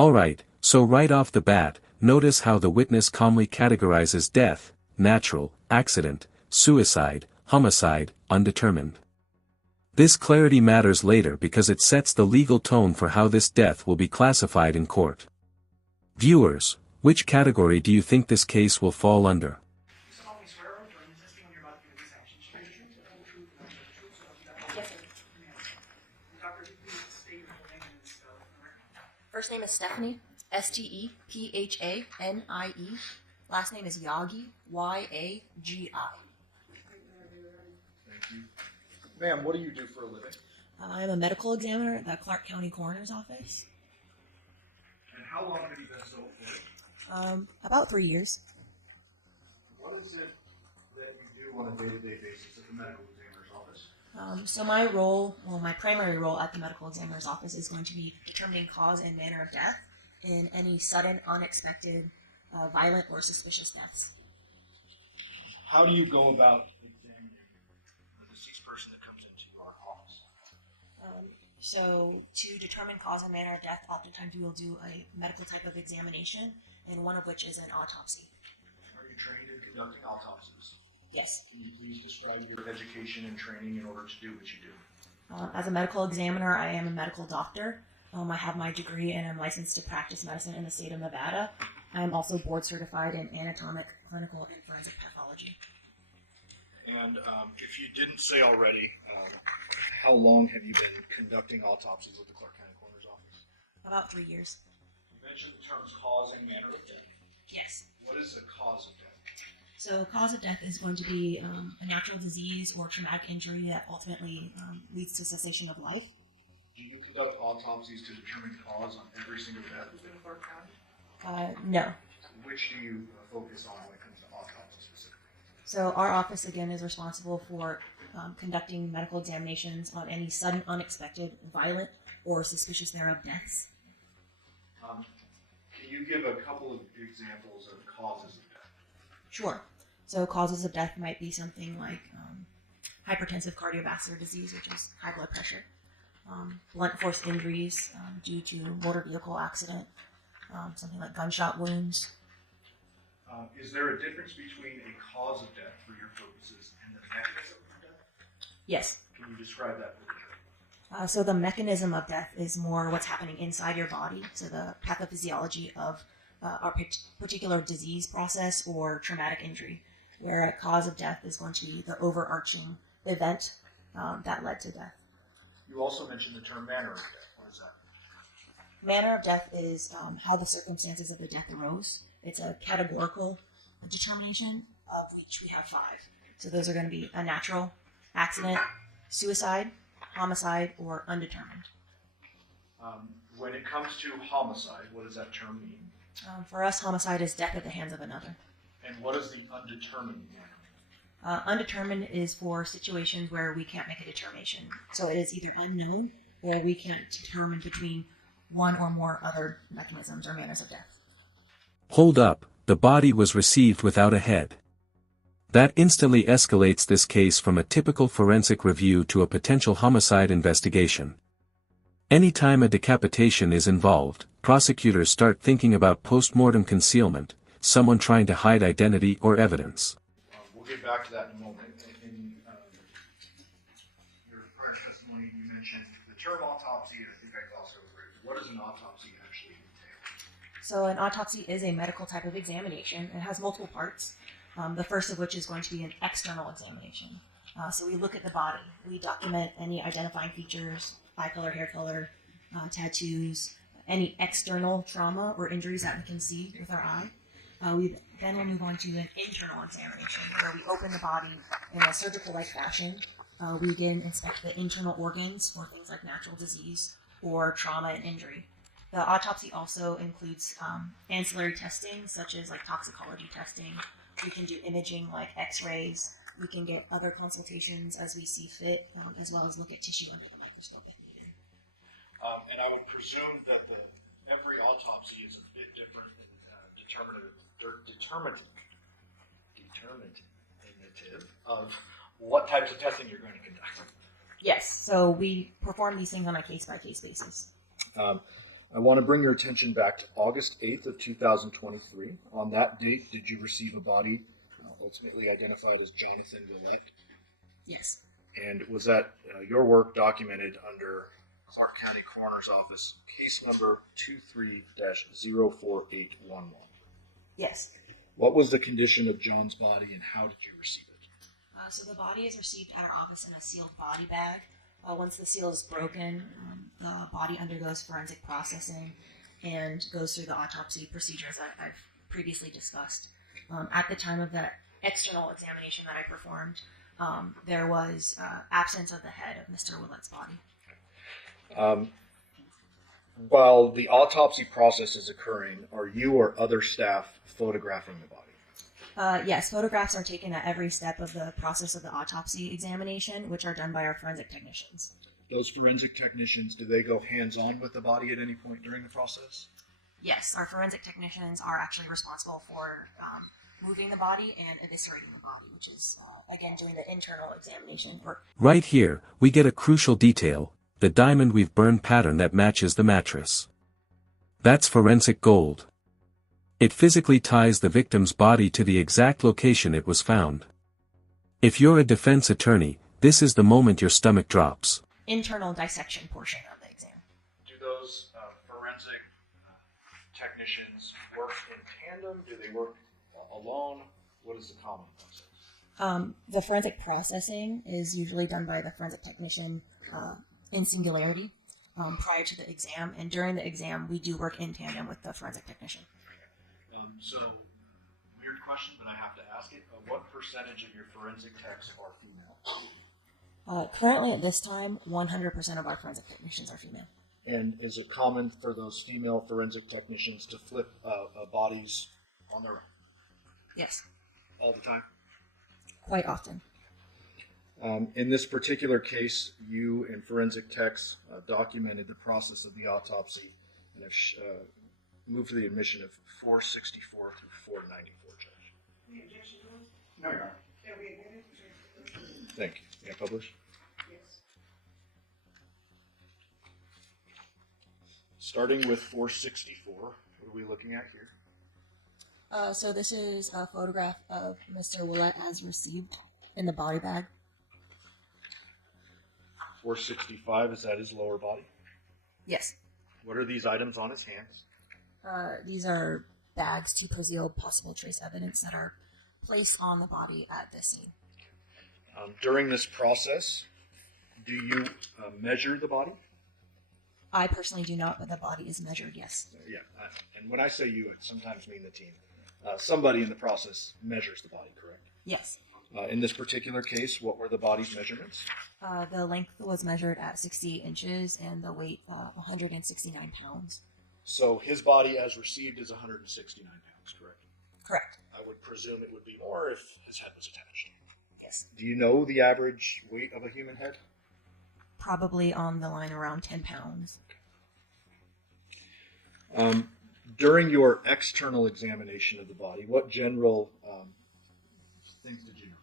Alright, so right off the bat, notice how the witness calmly categorizes death, natural, accident, suicide, homicide, undetermined. This clarity matters later because it sets the legal tone for how this death will be classified in court. Viewers, which category do you think this case will fall under? First name is Stephanie, Stephanie. Last name is Yagi, Yagi. Thank you. Ma'am, what do you do for a living? I am a medical examiner at the Clark County Coroner's Office. And how long have you been so for? About 3 years. What is it that you do on a day-to-day basis at the medical examiner's office? So my role, my primary role at the medical examiner's office is going to be determining cause and manner of death in any sudden, unexpected, violent, or suspicious deaths. How do you go about examining the deceased person that comes into your office? So to determine cause and manner of death, oftentimes we will do a medical type of examination, and one of which is an autopsy. Are you trained in conducting autopsies? Yes. Can you please describe your education and training in order to do what you do? As a medical examiner, I am a medical doctor. I have my degree and I'm licensed to practice medicine in the state of Nevada. I am also board certified in anatomic, clinical, and forensic pathology. And if you didn't say already, how long have you been conducting autopsies with the Clark County Coroner's Office? About 3 years. You mentioned the terms cause and manner of death. Yes. What is the cause of death? So cause of death is going to be a natural disease or traumatic injury that ultimately leads to cessation of life. Do you conduct autopsies to determine cause on every single death within Clark County? No. Which do you focus on when it comes to autopsy specifically? So our office, again, is responsible for conducting medical examinations on any sudden, unexpected, violent, or suspicious thereof deaths. Can you give a couple of examples of causes of death? Sure. So causes of death might be something like hypertensive cardiovascular disease, which is high blood pressure, blunt force injuries due to motor vehicle accident, something like gunshot wounds. Is there a difference between a cause of death for your purposes and the mechanism of death? Yes. Can you describe that for the jury? So the mechanism of death is more what's happening inside your body, so the pathophysiology of a particular disease process or traumatic injury, where a cause of death is going to be the overarching event that led to death. You also mentioned the term manner of death. What is that? Manner of death is how the circumstances of the death arose. It's a categorical determination, of which we have 5. So those are going to be a natural, accident, suicide, homicide, or undetermined. When it comes to homicide, what does that term mean? For us, homicide is death at the hands of another. And what is the undetermined mean? Undetermined is for situations where we can't make a determination. So it is either unknown or we can't determine between one or more other mechanisms or manners of death. Hold up, the body was received without a head. That instantly escalates this case from a typical forensic review to a potential homicide investigation. Anytime a decapitation is involved, prosecutors start thinking about post-mortem concealment, someone trying to hide identity or evidence. We'll get back to that in a moment. In your prior testimony, you mentioned the term autopsy, and I think I glossed over it. What does an autopsy actually entail? So an autopsy is a medical type of examination. It has multiple parts, the first of which is going to be an external examination. So we look at the body. We document any identifying features, eye color, hair color, tattoos, any external trauma or injuries that we can see with our eye. Then we'll move on to an internal examination where we open the body in a surgical-like fashion. We again inspect the internal organs for things like natural disease or trauma and injury. The autopsy also includes ancillary testing such as like toxicology testing. We can do imaging like x-rays. We can get other consultations as we see fit, as well as look at tissue under the microscope if needed. And I would presume that every autopsy is a bit different, determinative of what types of testing you're going to conduct. Yes, so we perform these things on a case-by-case basis. I want to bring your attention back to August 8th of 2023. On that date, did you receive a body ultimately identified as Jonathan Willett? Yes. And was that your work documented under Clark County Coroner's Office case number 23-04811? Yes. What was the condition of John's body and how did you receive it? So the body is received at our office in a sealed body bag. Once the seal is broken, the body undergoes forensic processing and goes through the autopsy procedures that I've previously discussed. At the time of that external examination that I performed, there was absence of the head of Mr. Willett's body. While the autopsy process is occurring, are you or other staff photographing the body? Yes, photographs are taken at every step of the process of the autopsy examination, which are done by our forensic technicians. Those forensic technicians, do they go hands-on with the body at any point during the process? Yes, our forensic technicians are actually responsible for moving the body and eviscerating the body, which is, again, doing the internal examination work. Right here, we get a crucial detail, the diamond weave burn pattern that matches the mattress. That's forensic gold. It physically ties the victim's body to the exact location it was found. If you're a defense attorney, this is the moment your stomach drops. Internal dissection portion of the exam. Do those forensic technicians work in tandem? Do they work alone? What is the common process? The forensic processing is usually done by the forensic technician in singularity prior to the exam, and during the exam, we do work in tandem with the forensic technician. So, weird question, but I have to ask it. What percentage of your forensic techs are female? Currently, at this time, 100% of our forensic technicians are female. And is it common for those female forensic technicians to flip bodies on their own? Yes. All the time? Quite often. In this particular case, you and forensic techs documented the process of the autopsy and have moved to the admission of 464 through 494, Judge. No, Your Honor. Thank you. May I publish? Yes. Starting with 464, what are we looking at here? So this is a photograph of Mr. Willett as received in the body bag. 465, is that his lower body? Yes. What are these items on his hands? These are bags to conceal possible trace evidence that are placed on the body at the scene. During this process, do you measure the body? I personally do not, but the body is measured, yes. Yeah, and when I say you, I sometimes mean the team. Somebody in the process measures the body, correct? Yes. In this particular case, what were the body's measurements? The length was measured at 68 inches and the weight 169 pounds. So his body as received is 169 pounds, correct? Correct. I would presume it would be more if his head was attached. Yes. Do you know the average weight of a human head? Probably on the line around 10 pounds. During your external examination of the body, what general things did you notice?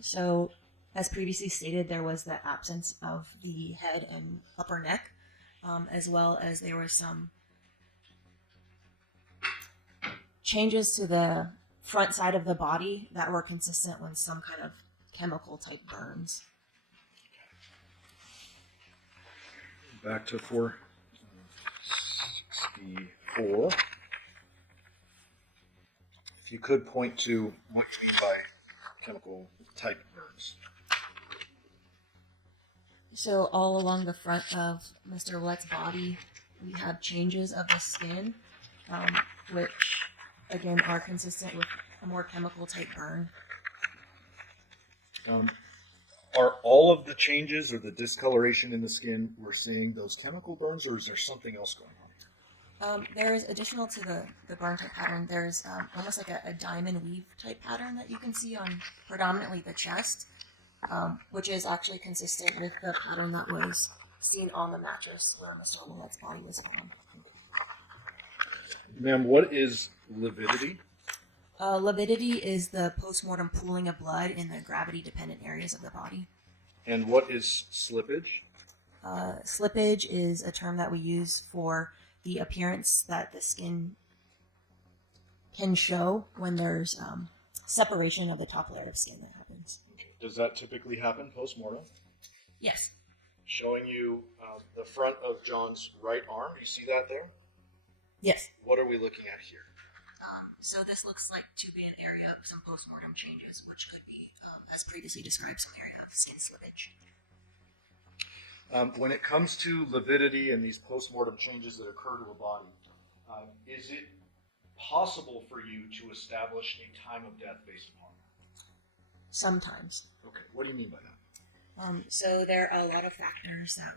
So, as previously stated, there was the absence of the head and upper neck, as well as there were some changes to the front side of the body that were consistent with some kind of chemical type burns. Back to 464. If you could point to what you mean by chemical type burns. So all along the front of Mr. Willett's body, we have changes of the skin, which again are consistent with a more chemical type burn. Are all of the changes or the discoloration in the skin we're seeing those chemical burns, or is there something else going on? There is additional to the burn type pattern. There's almost like a diamond weave type pattern that you can see on predominantly the chest, which is actually consistent with the pattern that was seen on the mattress where Mr. Willett's body was found. Ma'am, what is lividity? Lividity is the postmortem pooling of blood in the gravity-dependent areas of the body. And what is slippage? Slippage is a term that we use for the appearance that the skin can show when there's separation of the top layer of skin that happens. Does that typically happen post-mortem? Yes. Showing you the front of John's right arm. You see that there? Yes. What are we looking at here? So this looks like to be an area of some postmortem changes, which could be, as previously described, some area of skin slippage. When it comes to lividity and these postmortem changes that occur to a body, is it possible for you to establish a time of death based upon that? Sometimes. Okay, what do you mean by that? So there are a lot of factors that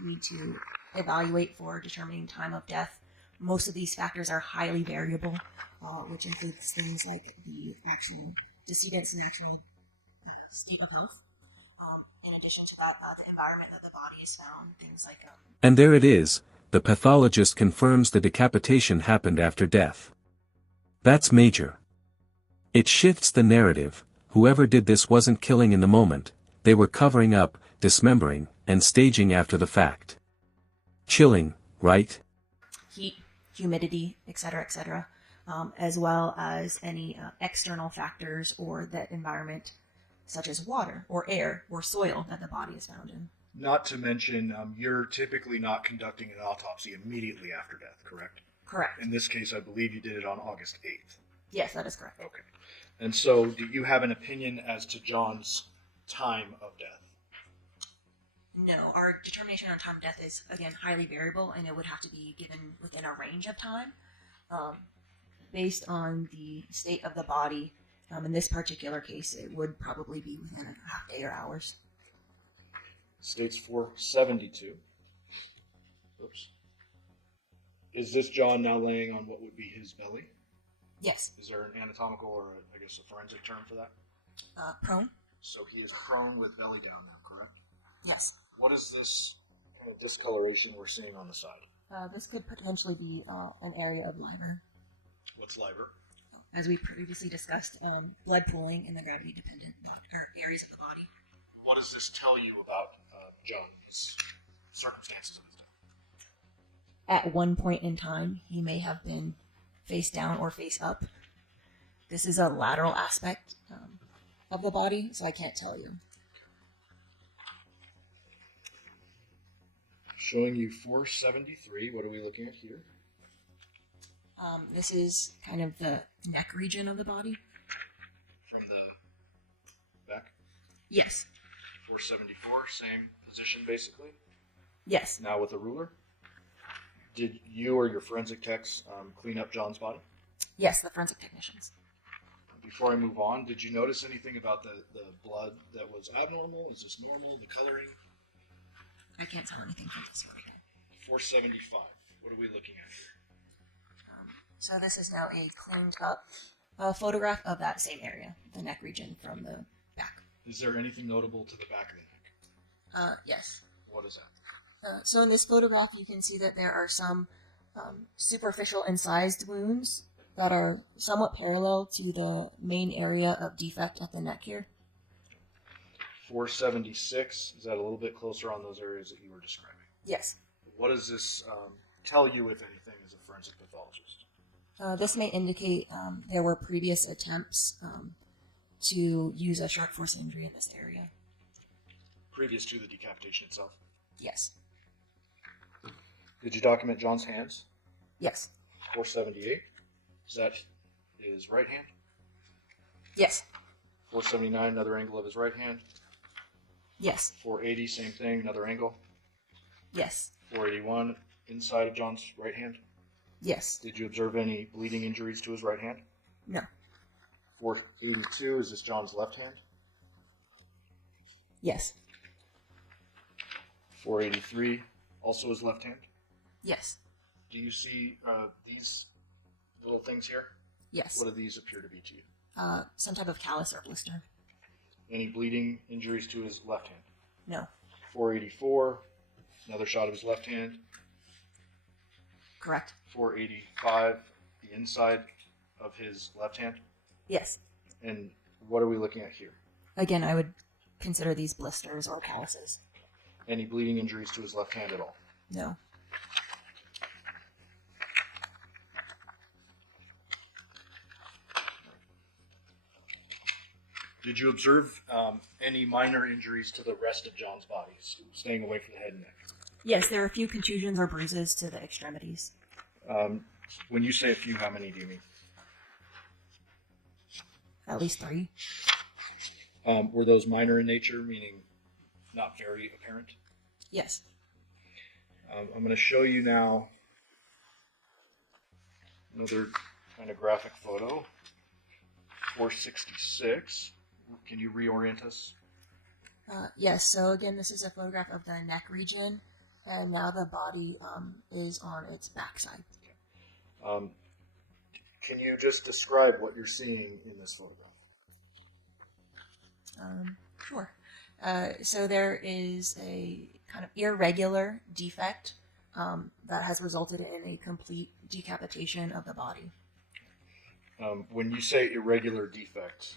we need to evaluate for determining time of death. Most of these factors are highly variable, which includes things like the actual decedent's natural state of health. In addition to that, the environment that the body is found, things like... And there it is, the pathologist confirms the decapitation happened after death. That's major. It shifts the narrative. Whoever did this wasn't killing in the moment, they were covering up, dismembering, and staging after the fact. Chilling, right? Heat, humidity, etc., as well as any external factors or the environment, such as water or air or soil that the body is found in. Not to mention, you're typically not conducting an autopsy immediately after death, correct? Correct. In this case, I believe you did it on August 8th. Yes, that is correct. Okay. And so, do you have an opinion as to John's time of death? No, our determination on time of death is, again, highly variable, and it would have to be given within a range of time based on the state of the body. In this particular case, it would probably be within a half day or hours. States 472. Oops. Is this John now laying on what would be his belly? Yes. Is there an anatomical or, I guess, a forensic term for that? Prone? So he is prone with belly down now, correct? Yes. What is this kind of discoloration we're seeing on the side? This could potentially be an area of liver. What's liver? As we previously discussed, blood pooling in the gravity-dependent areas of the body. What does this tell you about John's circumstances of his death? At one point in time, he may have been face down or face up. This is a lateral aspect of the body, so I can't tell you. Showing you 473. What are we looking at here? This is kind of the neck region of the body. From the back? Yes. 474, same position basically? Yes. Now with a ruler? Did you or your forensic techs clean up John's body? Yes, the forensic technicians. Before I move on, did you notice anything about the blood that was abnormal? Is this normal? The coloring? I can't tell anything from this photo. 475. What are we looking at here? So this is now a cleaned up photograph of that same area, the neck region from the back. Is there anything notable to the back of the neck? Yes. What is that? So in this photograph, you can see that there are some superficial incised wounds that are somewhat parallel to the main area of defect at the neck here. 476. Is that a little bit closer on those areas that you were describing? Yes. What does this tell you, if anything, as a forensic pathologist? This may indicate there were previous attempts to use a sharp force injury in this area. Previous to the decapitation itself? Yes. Did you document John's hands? Yes. 478. Is that his right hand? Yes. 479, another angle of his right hand. Yes. 480, same thing, another angle. Yes. 481, inside of John's right hand. Yes. Did you observe any bleeding injuries to his right hand? No. 482, is this John's left hand? Yes. 483, also his left hand? Yes. Do you see these little things here? Yes. What do these appear to be to you? Some type of callus or blister. Any bleeding injuries to his left hand? No. 484, another shot of his left hand. Correct. 485, the inside of his left hand. Yes. And what are we looking at here? Again, I would consider these blisters or calluses. Any bleeding injuries to his left hand at all? No. Did you observe any minor injuries to the rest of John's body, staying away from the head and neck? Yes, there are a few contusions or bruises to the extremities. When you say a few, how many do you mean? At least 3. Were those minor in nature, meaning not very apparent? Yes. I'm going to show you now another kind of graphic photo. 466. Can you reorient us? Yes, so again, this is a photograph of the neck region, and now the body is on its backside. Can you just describe what you're seeing in this photograph? Sure. So there is a kind of irregular defect that has resulted in a complete decapitation of the body. When you say irregular defect,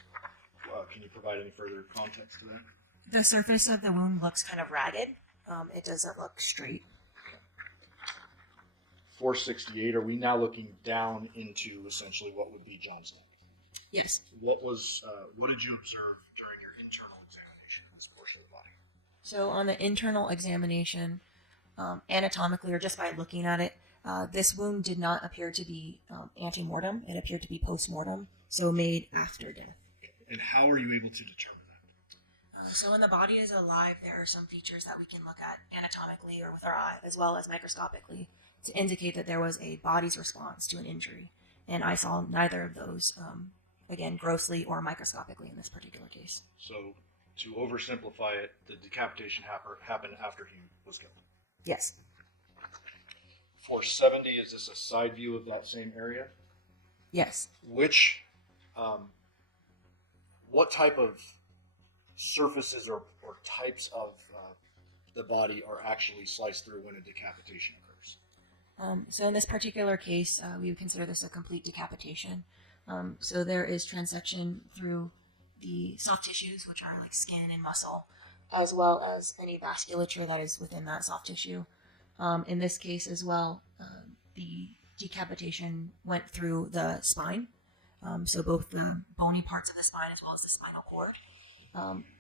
can you provide any further context to that? The surface of the wound looks kind of ragged. It doesn't look straight. 468, are we now looking down into essentially what would be John's neck? Yes. What did you observe during your internal examination of this portion of the body? So on the internal examination, anatomically or just by looking at it, this wound did not appear to be ante-mortem. It appeared to be post-mortem, so made after death. And how are you able to determine that? So when the body is alive, there are some features that we can look at anatomically or with our eye, as well as microscopically, to indicate that there was a body's response to an injury. And I saw neither of those, again, grossly or microscopically in this particular case. So, to oversimplify it, the decapitation happened after he was killed. Yes. 470, is this a side view of that same area? Yes. What type of surfaces or types of the body are actually sliced through when a decapitation occurs? So in this particular case, we would consider this a complete decapitation. So there is transection through the soft tissues, which are like skin and muscle, as well as any vasculature that is within that soft tissue. In this case as well, the decapitation went through the spine, so both the bony parts of the spine as well as the spinal cord,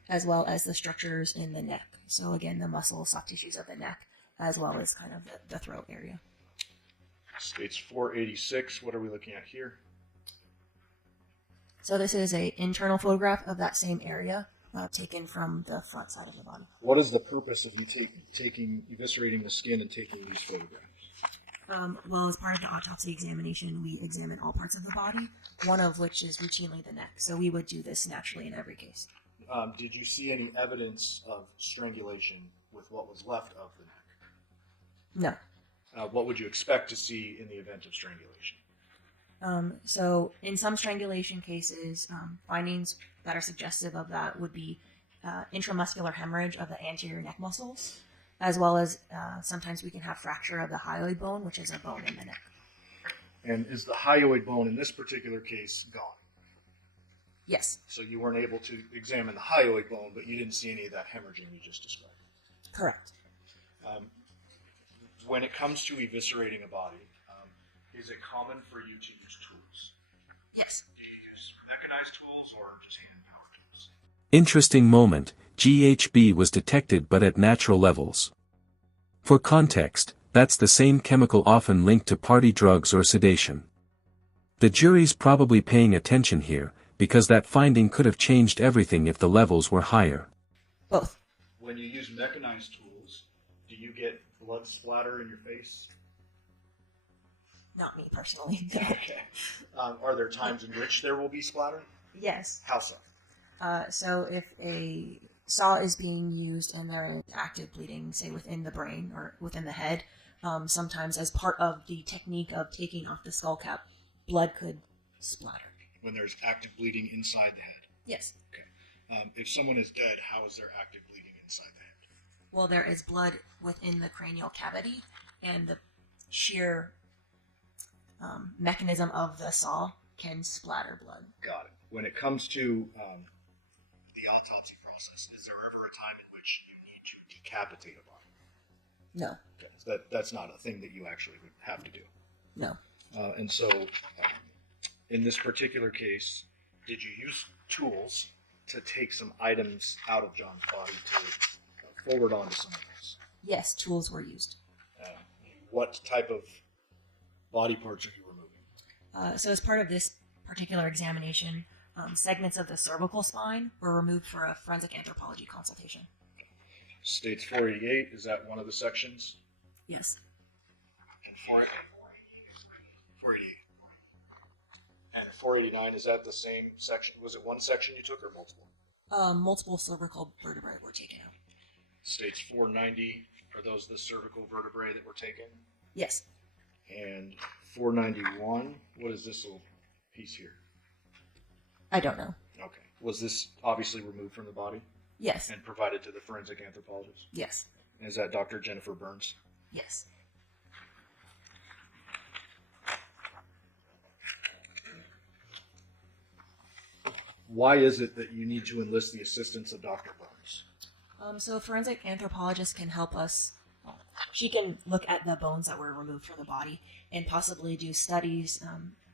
as well as the structures in the neck. So again, the muscle, soft tissues of the neck, as well as kind of the throat area. States 486, what are we looking at here? So this is an internal photograph of that same area, taken from the front side of the body. What is the purpose of you eviscerating the skin and taking these photographs? Well, as part of the autopsy examination, we examine all parts of the body, one of which is routinely the neck. So we would do this naturally in every case. Did you see any evidence of strangulation with what was left of the neck? No. What would you expect to see in the event of strangulation? So in some strangulation cases, findings that are suggestive of that would be intramuscular hemorrhage of the anterior neck muscles, as well as sometimes we can have fracture of the hyoid bone, which is a bone in the neck. And is the hyoid bone in this particular case gone? Yes. So you weren't able to examine the hyoid bone, but you didn't see any of that hemorrhaging you just described? Correct. When it comes to eviscerating a body, is it common for you to use tools? Yes. Do you use mechanized tools or just hand-powered tools? Interesting moment, GHB was detected but at natural levels. For context, that's the same chemical often linked to party drugs or sedation. The jury's probably paying attention here, because that finding could have changed everything if the levels were higher. Both. When you use mechanized tools, do you get blood splatter in your face? Not me personally. Okay. Are there times in which there will be splatter? Yes. How so? So if a saw is being used and there is active bleeding, say within the brain or within the head, sometimes as part of the technique of taking off the skull cap, blood could splatter. When there's active bleeding inside the head? Yes. Okay. If someone is dead, how is there active bleeding inside the head? Well, there is blood within the cranial cavity, and the sheer mechanism of the saw can splatter blood. Got it. When it comes to the autopsy process, is there ever a time in which you need to decapitate a body. No. Okay. So that's not a thing that you actually would have to do. No. And so, in this particular case, did you use tools to take some items out of John's body to forward on to someone else? Yes, tools were used. What type of body parts are you removing? So as part of this particular examination, segments of the cervical spine were removed for a forensic anthropology consultation. States 488, is that one of the sections? Yes. And 488. And 489, is that the same section? Was it one section you took or multiple? Multiple cervical vertebrae were taken out. States 490, are those the cervical vertebrae that were taken? Yes. And 491, what is this little piece here? I don't know. Okay. Was this obviously removed from the body Yes. and provided to the forensic anthropologist? Yes. And is that Dr. Jennifer Burns? Yes. Why is it that you need to enlist the assistance of Dr. Burns? So a forensic anthropologist can help us. She can look at the bones that were removed from the body and possibly do studies,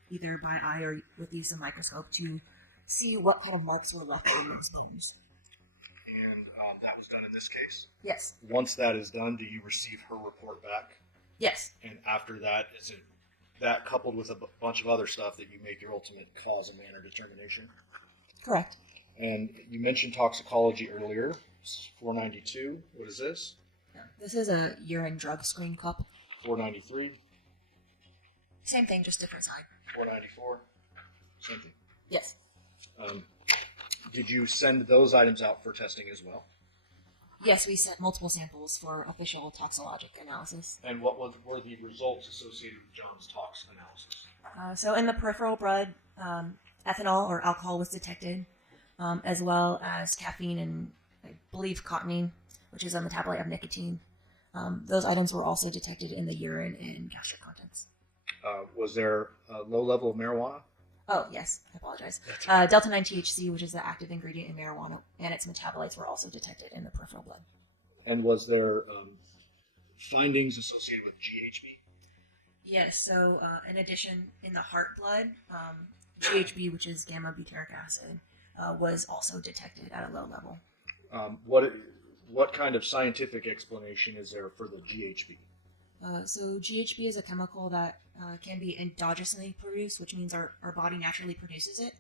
either by eye or with the use of microscope, to see what kind of marks were left in those bones. And that was done in this case? Yes. Once that is done, do you receive her report back? Yes. And after that, is it that coupled with a bunch of other stuff that you make your ultimate cause and manner determination? Correct. And you mentioned toxicology earlier. 492, what is this? This is a urine drug screen cup. 493, Same thing, just different side. 494, same thing. Yes. Did you send those items out for testing as well? Yes, we sent multiple samples for official toxicologic analysis. And what were the results associated with John's tox analysis? So in the peripheral blood, ethanol or alcohol was detected, as well as caffeine and I believe cotinine, which is a metabolite of nicotine. Those items were also detected in the urine and gastric contents. Was there a low level of marijuana? Oh, yes, I apologize. Delta 9 THC, which is the active ingredient in marijuana, and its metabolites were also detected in the peripheral blood. And was there findings associated with GHB? Yes, so in addition, in the heart blood, GHB, which is gamma butyric acid, was also detected at a low level. What kind of scientific explanation is there for the GHB? So GHB is a chemical that can be endogenously produced, which means our body naturally produces it.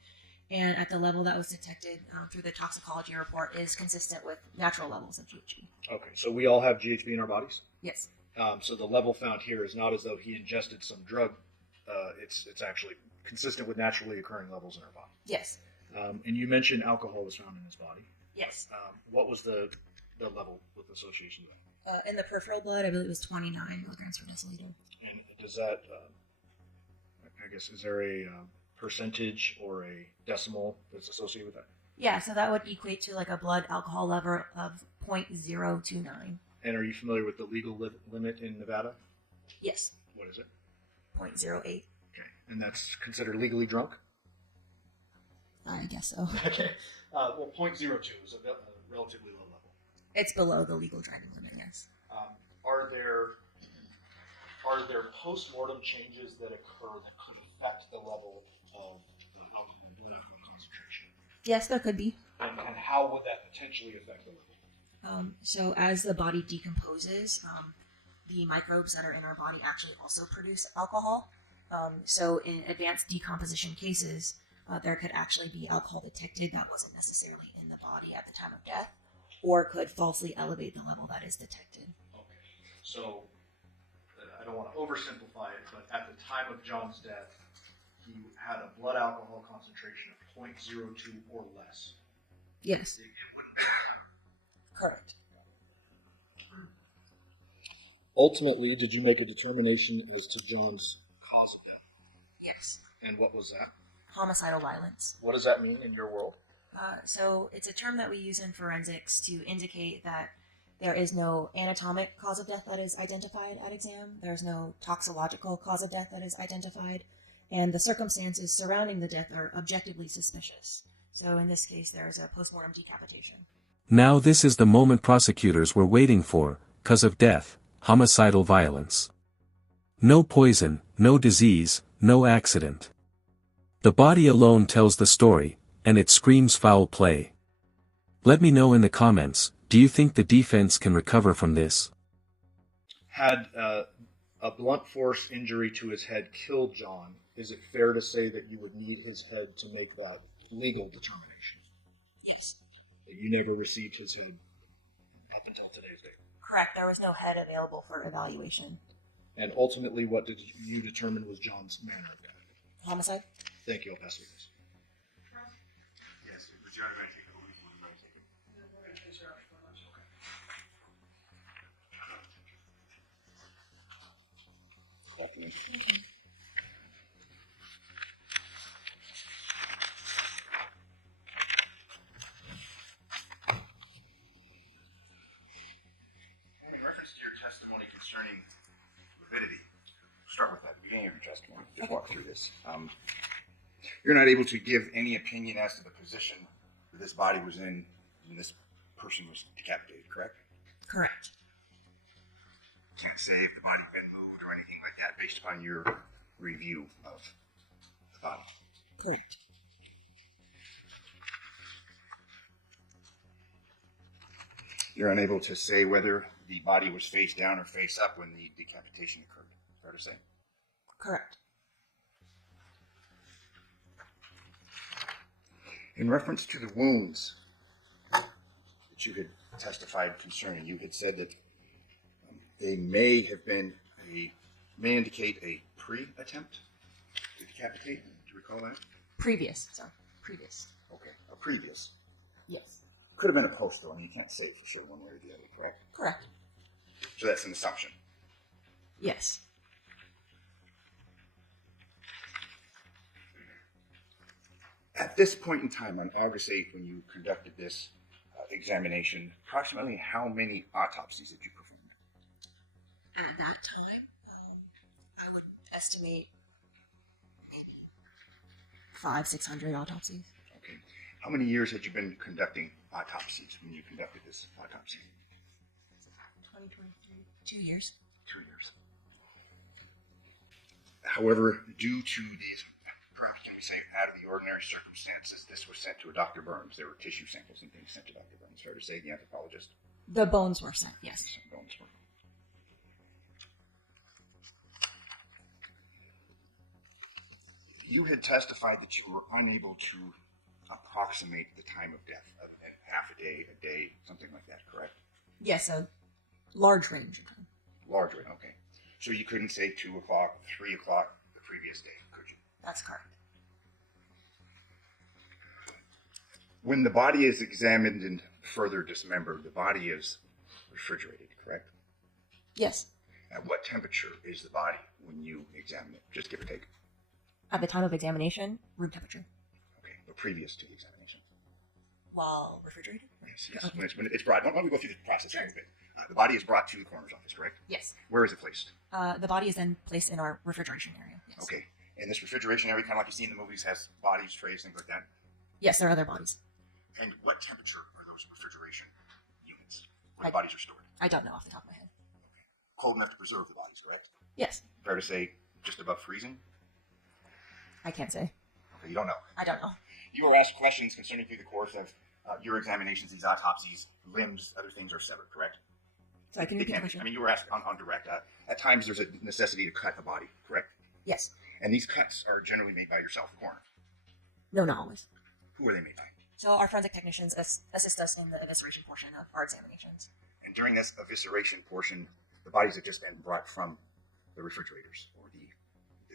And at the level that was detected through the toxicology report is consistent with natural levels of GHB. Okay, so we all have GHB in our bodies? Yes. So the level found here is not as though he ingested some drug. It's actually consistent with naturally occurring levels in our body. Yes. And you mentioned alcohol was found in his body. Yes. What was the level with association to that? In the peripheral blood, I believe it was 29 milligrams per deciliter. And does that, I guess, is there a percentage or a decimal that's associated with that? Yeah, so that would equate to like a blood alcohol level of 0.029. And are you familiar with the legal limit in Nevada? Yes. What is it? 0.08. Okay. And that's considered legally drunk? I guess so. Okay. Well, 0.02 is a relatively low level. It's below the legal driving limit, yes. Are there post-mortem changes that occur that could affect the level of the blood concentration? Yes, there could be. And how would that potentially affect the level? So as the body decomposes, the microbes that are in our body actually also produce alcohol. So in advanced decomposition cases, there could actually be alcohol detected that wasn't necessarily in the body at the time of death, or could falsely elevate the level that is detected. Okay. So I don't want to oversimplify it, but at the time of John's death, he had a blood alcohol concentration of 0.02 or less. Yes. It wouldn't be higher. Correct. Ultimately, did you make a determination as to John's cause of death? Yes. And what was that? Homicidal violence. What does that mean in your world? So it's a term that we use in forensics to indicate that there is no anatomic cause of death that is identified at exam. There's no toxicological cause of death that is identified. And the circumstances surrounding the death are objectively suspicious. So in this case, there's a postmortem decapitation. Now this is the moment prosecutors were waiting for, cause of death, homicidal violence. No poison, no disease, no accident. The body alone tells the story, and it screams foul play. Let me know in the comments, do you think the defense can recover from this? Had a blunt force injury to his head killed John, is it fair to say that you would need his head to make that legal determination? Yes. You never received his head up until today's date. Correct. There was no head available for evaluation. And ultimately, what did you determine was John's manner of death? Homicide? Thank you. I'll pass it to you. Yes, was John going to take it or was he going to take it? In reference to your testimony concerning lividity, start with that, the beginning of your testimony. Just walk through this. You're not able to give any opinion as to the position that this body was in when this person was decapitated, correct? Correct. Can't say if the body had been moved or anything like that based upon your review of the body. Correct. You're unable to say whether the body was face down or face up when the decapitation occurred. Fair to say? Correct. In reference to the wounds that you had testified concerning, you had said that they may indicate a pre-attempt to decapitate. Do you recall that? Previous. Previous. Okay, a previous. Yes. Could have been a post, though, and you can't say for sure one way or the other, correct? Correct. So that's an assumption. Yes. At this point in time, on August 8th, when you conducted this examination, approximately how many autopsies did you perform? At that time, I would estimate maybe 500-600 autopsies. Okay. How many years had you been conducting autopsies when you conducted this autopsy? 2023. 2 years. 2 years. However, due to these, perhaps can we say, out of the ordinary circumstances, this was sent to a Dr. Burns. There were tissue samples and things sent to Dr. Burns. Fair to say, the anthropologist? The bones were sent, yes. Some bones were. You had testified that you were unable to approximate the time of death, half a day, something like that, correct? Yes, a large range of time. Large rate, okay. So you couldn't say 2 o'clock, 3 o'clock the previous day, could you? That's correct. When the body is examined and further dismembered, the body is refrigerated, correct? Yes. At what temperature is the body when you examine it? Just give or take. At the time of examination, room temperature. Okay, but previous to the examination. While refrigerated? Yes. Okay. When it's brought, why don't we go through the process a little bit? The body is brought to the coroner's office, correct? Yes. Where is it placed? The body is then placed in our refrigeration area. Yes. Okay. And this refrigeration area, kind of like you see in the movies, has bodies, trays, things like that. Yes, there are other bodies. And what temperature are those refrigeration units where the bodies are stored? I don't know off the top of my head. Cold enough to preserve the bodies, correct? Yes. Fair to say just above freezing? I can't say. Okay, you don't know. I don't know. You were asked questions concerning through the course of your examinations, these autopsies, limbs, other things are severed, correct? So I can repeat the question. I mean, you were asked on direct. At times there's a necessity to cut a body, correct? Yes. And these cuts are generally made by yourself, the coroner. No, not always. Who are they made by? So our forensic technicians assist us in the evisceration portion of our examinations. And during this evisceration portion, the bodies have just been brought from the refrigerators or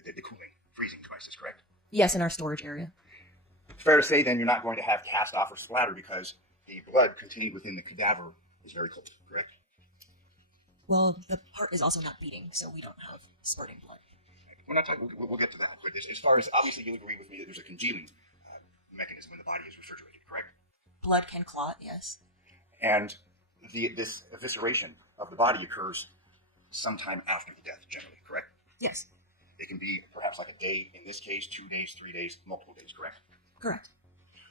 the cooling, freezing devices, correct? Yes, in our storage area. Fair to say then you're not going to have cast off or splatter because the blood contained within the cadaver is very cold, correct? Well, the part is also not beating, so we don't have spurting blood. We're not talking, we'll get to that. But as far as, obviously you'll agree with me that there's a congealing mechanism when the body is refrigerated, correct? Blood can clot, yes. And this evisceration of the body occurs sometime after the death, generally, correct? Yes. It can be perhaps like a day, in this case, 2 days, 3 days, multiple days, correct? Correct.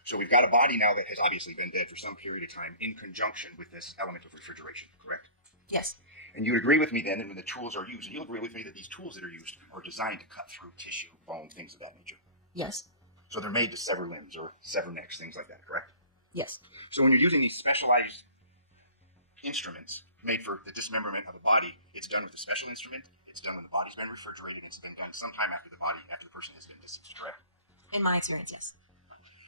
So we've got a body now that has obviously been dead for some period of time in conjunction with this element of refrigeration, correct? Yes. And you agree with me then that when the tools are used, and you'll agree with me that these tools that are used are designed to cut through tissue, bone, things of that nature. Yes. So they're made to sever limbs or sever necks, things like that, correct? Yes. So when you're using these specialized instruments made for the dismemberment of a body, it's done with a special instrument, it's done when the body's been refrigerated, it's been done sometime after the person has been deceased, correct? In my experience, yes.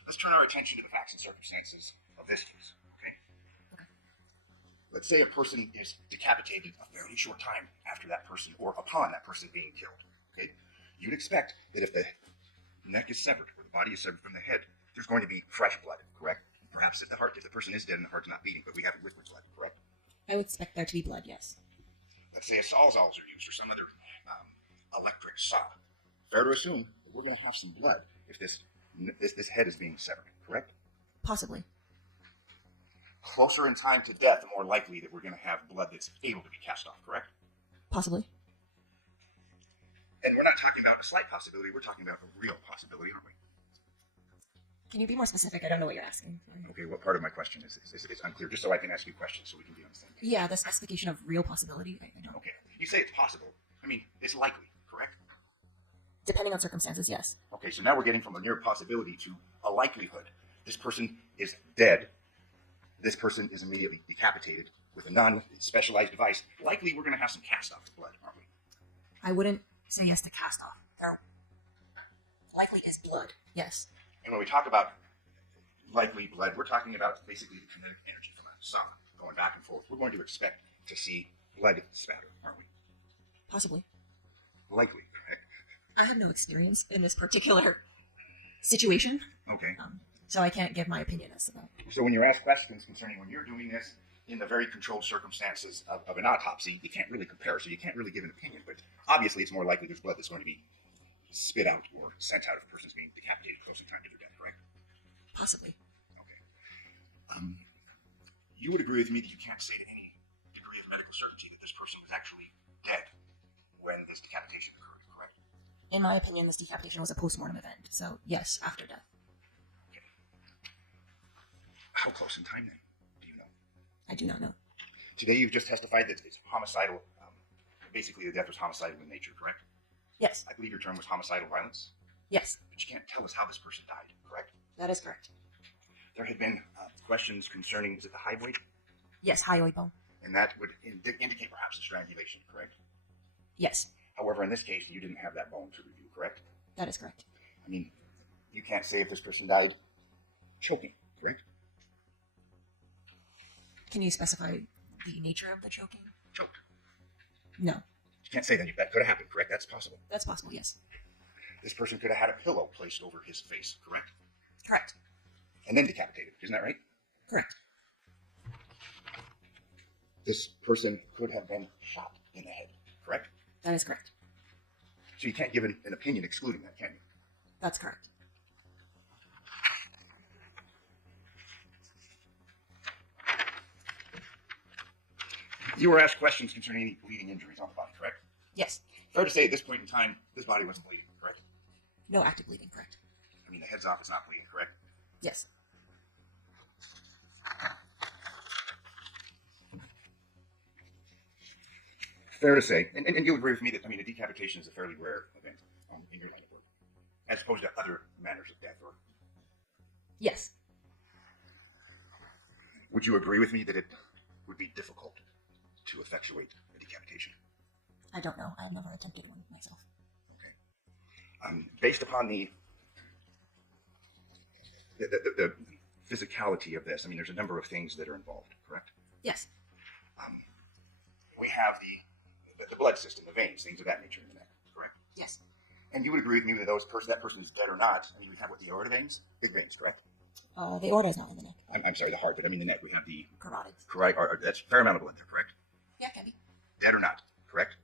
Let's turn our attention to the facts and circumstances of this case, okay? Let's say a person is decapitated a fairly short time after that person or upon that person being killed, okay? You'd expect that if the neck is severed or the body is severed from the head, there's going to be fresh blood, correct? Perhaps if the person is dead and the heart's not beating, but we have liquid blood, correct? I would expect there to be blood, yes. Let's say a sawzalls are used or some other electric saw. Fair to assume that we're going to have some blood if this head is being severed, correct? Possibly. Closer in time to death, the more likely that we're going to have blood that's able to be cast off, correct? Possibly. And we're not talking about a slight possibility, we're talking about a real possibility, aren't we? Can you be more specific? I don't know what you're asking. Sorry. Okay, what part of my question is unclear, just so I can ask you questions so we can be on the same page. Yeah, the specification of real possibility, I don't. Okay, you say it's possible. I mean, it's likely, correct? Depending on circumstances, yes. Okay, so now we're getting from a near possibility to a likelihood. This person is dead. This person is immediately decapitated with a non-specialized device. Likely we're going to have some cast-off blood, aren't we? I wouldn't say yes to cast off. There likely is blood, yes. And when we talk about likely blood, we're talking about basically the kinetic energy from a saw going back and forth. We're going to expect to see blood spatter, aren't we? Possibly. Likely, correct? I have no experience in this particular situation, Okay. so I can't give my opinion as to that. So when you're asked questions concerning when you're doing this in the very controlled circumstances of an autopsy, you can't really compare, so you can't really give an opinion. But obviously, it's more likely there's blood that's going to be spit out or sent out if a person's being decapitated close in time to their death, correct? Possibly. Okay. You would agree with me that you can't say to any degree of medical certainty that this person was actually dead when this decapitation occurred, correct? In my opinion, this decapitation was a post-mortem event, so yes, after death. Okay. How close in time then? Do you know? I do not know. Today you've just testified that it's homicidal. Basically, the death was homicidal in nature, correct? Yes. I believe your term was homicidal violence. Yes. But you can't tell us how this person died, correct? That is correct. There had been questions concerning, is it the hyoid? Yes, hyoid bone. And that would indicate perhaps a strangulation, correct? Yes. However, in this case, you didn't have that bone to review, correct? That is correct. I mean, you can't say if this person died choking, correct? Can you specify the nature of the choking? Choked. No. You can't say that. That could have happened, correct? That's possible. That's possible, yes. This person could have had a pillow placed over his face, correct? Correct. And then decapitated. Isn't that right? Correct. This person could have been shot in the head, correct? That is correct. So you can't give an opinion excluding that, can you? That's correct. You were asked questions concerning any bleeding injuries on the body, correct? Yes. Fair to say at this point in time, this body wasn't bleeding, correct? No active bleeding, correct. I mean, the head's off, it's not bleeding, correct? Yes. Fair to say, and you'll agree with me that, I mean, a decapitation is a fairly rare event in your line of work, as opposed to other manners of death. Or Yes. would you agree with me that it would be difficult to effectuate a decapitation? I don't know. I've never attempted one myself. Okay. Based upon the physicality of this, I mean, there's a number of things that are involved, correct? Yes. We have the blood system, the veins, things of that nature in the neck, correct? Yes. And you would agree with me that that person is dead or not. I mean, we have what, the aorta veins? Big veins, correct? The aorta is not in the neck. I'm sorry, the heart, but I mean the neck. We have the Carotids. correct, or that's a fair amount of blood there, correct? Yeah, can be. Dead or not, correct?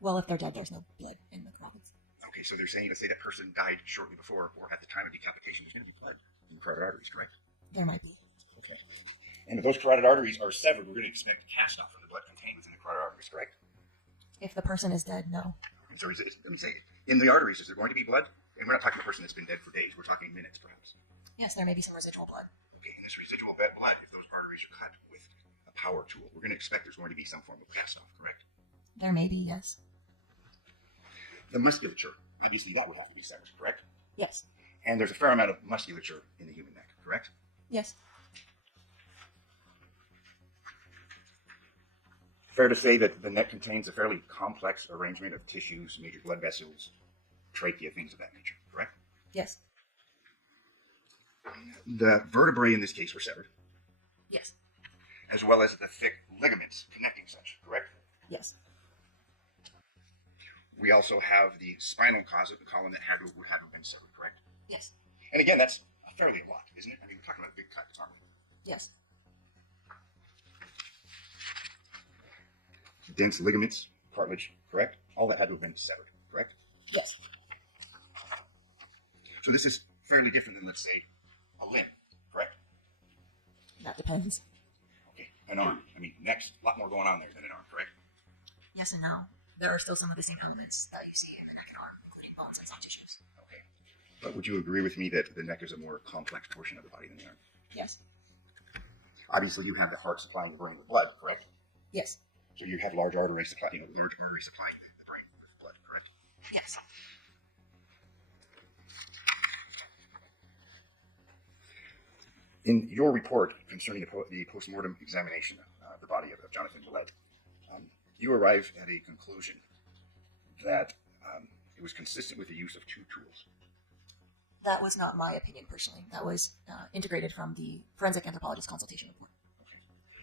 Well, if they're dead, there's no blood in the carotids. Okay, so they're saying, let's say that person died shortly before or at the time of decapitation, there's going to be blood in the carotid arteries, correct? There might be. Okay. And if those carotid arteries are severed, we're going to expect a cast off from the blood contained within the carotid arteries, correct? If the person is dead, no. And so let me say, in the arteries, is there going to be blood? And we're not talking a person that's been dead for days. We're talking minutes, perhaps. Yes, there may be some residual blood. Okay, and this residual blood, if those arteries are cut with a power tool, we're going to expect there's going to be some form of cast off, correct? There may be, yes. The musculature, obviously that would have to be severed, correct? Yes. And there's a fair amount of musculature in the human neck, correct? Yes. Fair to say that the neck contains a fairly complex arrangement of tissues, major blood vessels, trachea, things of that nature, correct? Yes. The vertebrae in this case were severed, Yes. as well as the thick ligaments connecting such, correct? Yes. We also have the spinal column that would have been severed, correct? Yes. And again, that's fairly a lot, isn't it? I mean, we're talking about a big cut, aren't we? Yes. Dense ligaments, cartilage, correct? All that had to have been severed, correct? Yes. So this is fairly different than, let's say, a limb, correct? That depends. Okay, an arm. I mean, neck's a lot more going on there than an arm, correct? Yes and no. There are still some of the same elements that you see in the neck and arm, including bones and soft tissues. Okay. But would you agree with me that the neck is a more complex portion of the body than the arm? Yes. Obviously, you have the heart supplying the brain with blood, correct? Yes. So you have large arteries supplying, large arteries supplying the brain with blood, correct? Yes. In your report concerning the postmortem examination of the body of Jonathan Millett, you arrive at a conclusion that it was consistent with the use of two tools. That was not my opinion personally. That was integrated from the forensic anthropologist consultation report. Okay.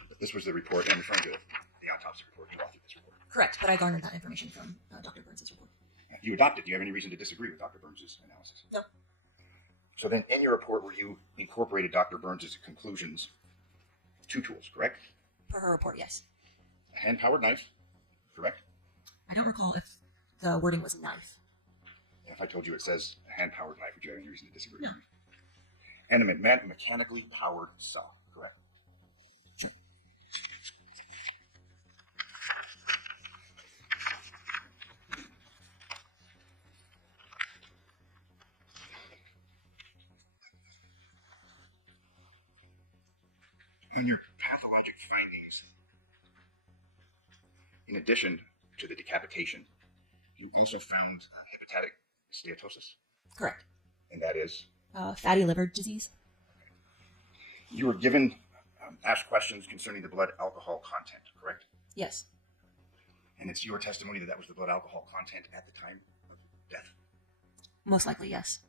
But this was the report, and referring to the autopsy report, you authored this report. Correct, but I garnered that information from Dr. Burns' report. You adopted. Do you have any reason to disagree with Dr. Burns' analysis? No. So then, in your report, where you incorporated Dr. Burns' conclusions, two tools, correct? Per her report, yes. A hand-powered knife, correct? I don't recall if the wording was knife. And if I told you it says a hand-powered knife, would you have any reason to disagree? No. And a mechanically powered saw, correct? Sure. In your pathologic findings, in addition to the decapitation, you also found hepatic steatosis, Correct. and that is, Fatty liver disease. you were given asked questions concerning the blood alcohol content, correct? Yes. And it's your testimony that that was the blood alcohol content at the time of death. Most likely, yes.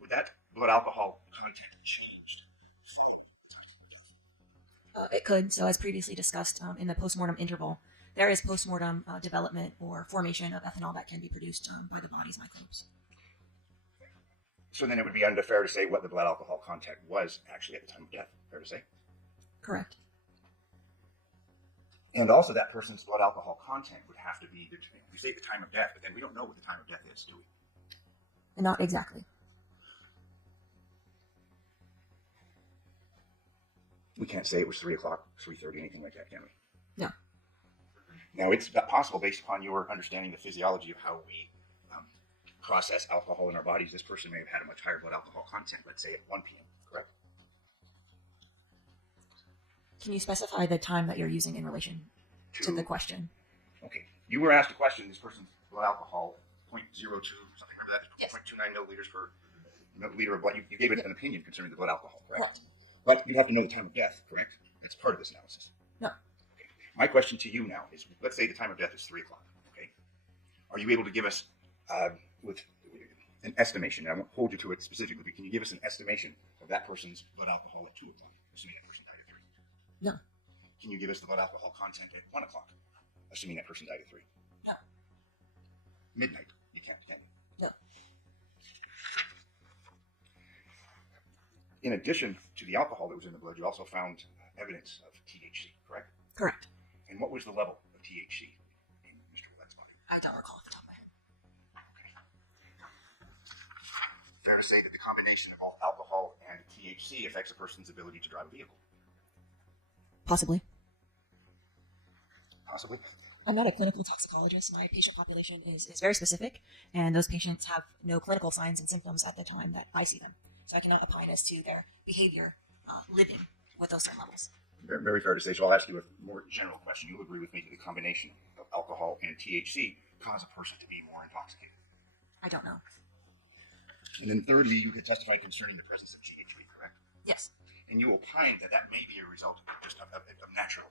Would that blood alcohol content changed following the time of death? It could. So, as previously discussed in the postmortem interval, there is postmortem development or formation of ethanol that can be produced by the body's microbes. So then it would be unfair to say what the blood alcohol content was actually at the time of death. Fair to say? Correct. And also that person's blood alcohol content would have to be, we say at the time of death, but then we don't know what the time of death is, do we? Not exactly. We can't say it was 3 o'clock, 3:30, anything like that, can we? No. Now, it's possible, based upon your understanding the physiology of how we process alcohol in our bodies, this person may have had a much higher blood alcohol content, let's say at 1 p.m., correct? Can you specify the time that you're using in relation to the question? Okay. You were asked a question, this person's blood alcohol, 0.02, something, remember that? Yes. 0.29 milliliters per milliliter of blood. You gave it an opinion concerning the blood alcohol, correct? Correct. But you have to know the time of death, correct? That's part of this analysis. No. Okay. My question to you now is, let's say the time of death is 3 o'clock, okay? Are you able to give us with an estimation? And I won't hold you to it specifically, but can you give us an estimation of that person's blood alcohol at 2 o'clock, assuming that person died at 3? No. Can you give us the blood alcohol content at 1 o'clock, assuming that person died at 3? No. Midnight, you can't, can you? No. In addition to the alcohol that was in the blood, you also found evidence of THC, correct? Correct. And what was the level of THC in Mr. Willett's body? I don't recall off the top of my head. Okay. Fair to say that the combination of alcohol and THC affects a person's ability to drive a vehicle? Possibly. Possibly. I'm not a clinical toxicologist. My patient population is very specific, and those patients have no clinical signs and symptoms at the time that I see them. so I cannot opine as to their behavior living with those certain levels. Very, very fair to say. So I'll ask you a more general question. You'll agree with me that the combination of alcohol and THC cause a person to be more intoxicated. I don't know. And then thirdly, you could testify concerning the presence of GHB, correct? Yes. And you opine that that may be a result just of natural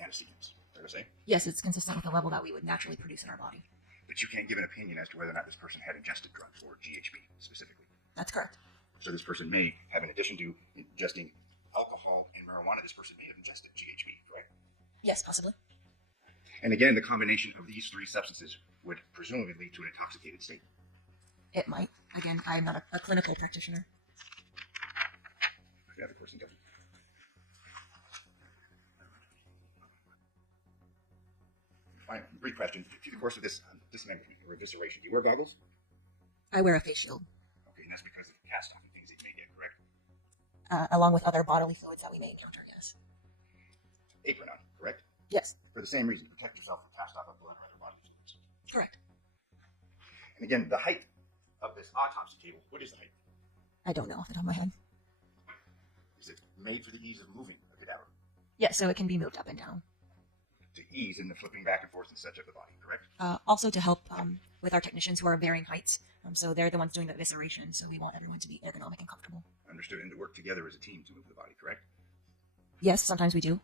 antecedents. Fair to say? Yes, it's consistent with the level that we would naturally produce in our body. But you can't give an opinion as to whether or not this person had ingested drugs or GHB specifically. That's correct. So this person may have, in addition to ingesting alcohol and marijuana, this person may have ingested GHB, correct? Yes, possibly. And again, the combination of these three substances would presumably lead to an intoxicated state. It might. Again, I'm not a clinical practitioner. The other person doesn't. Fine. Brief question. Through the course of this dismemberment or evisceration, do you wear goggles? I wear a face shield, Okay, and that's because of cast off and things that you may get, correct? along with other bodily fluids that we may encounter, yes. Apron on, correct? Yes, For the same reason, protect yourself from cast off of blood or other bodily fluids. correct. And again, the height of this autopsy table, what is the height? I don't know off the top of my head. Is it made for the ease of moving a cadaver? Yes, so it can be moved up and down. To ease in the flipping back and forth and such of the body, correct? Also to help with our technicians who are varying heights. So they're the ones doing the evisceration, so we want everyone to be ergonomic and comfortable. Understood, and to work together as a team to move the body, correct? Yes, sometimes we do.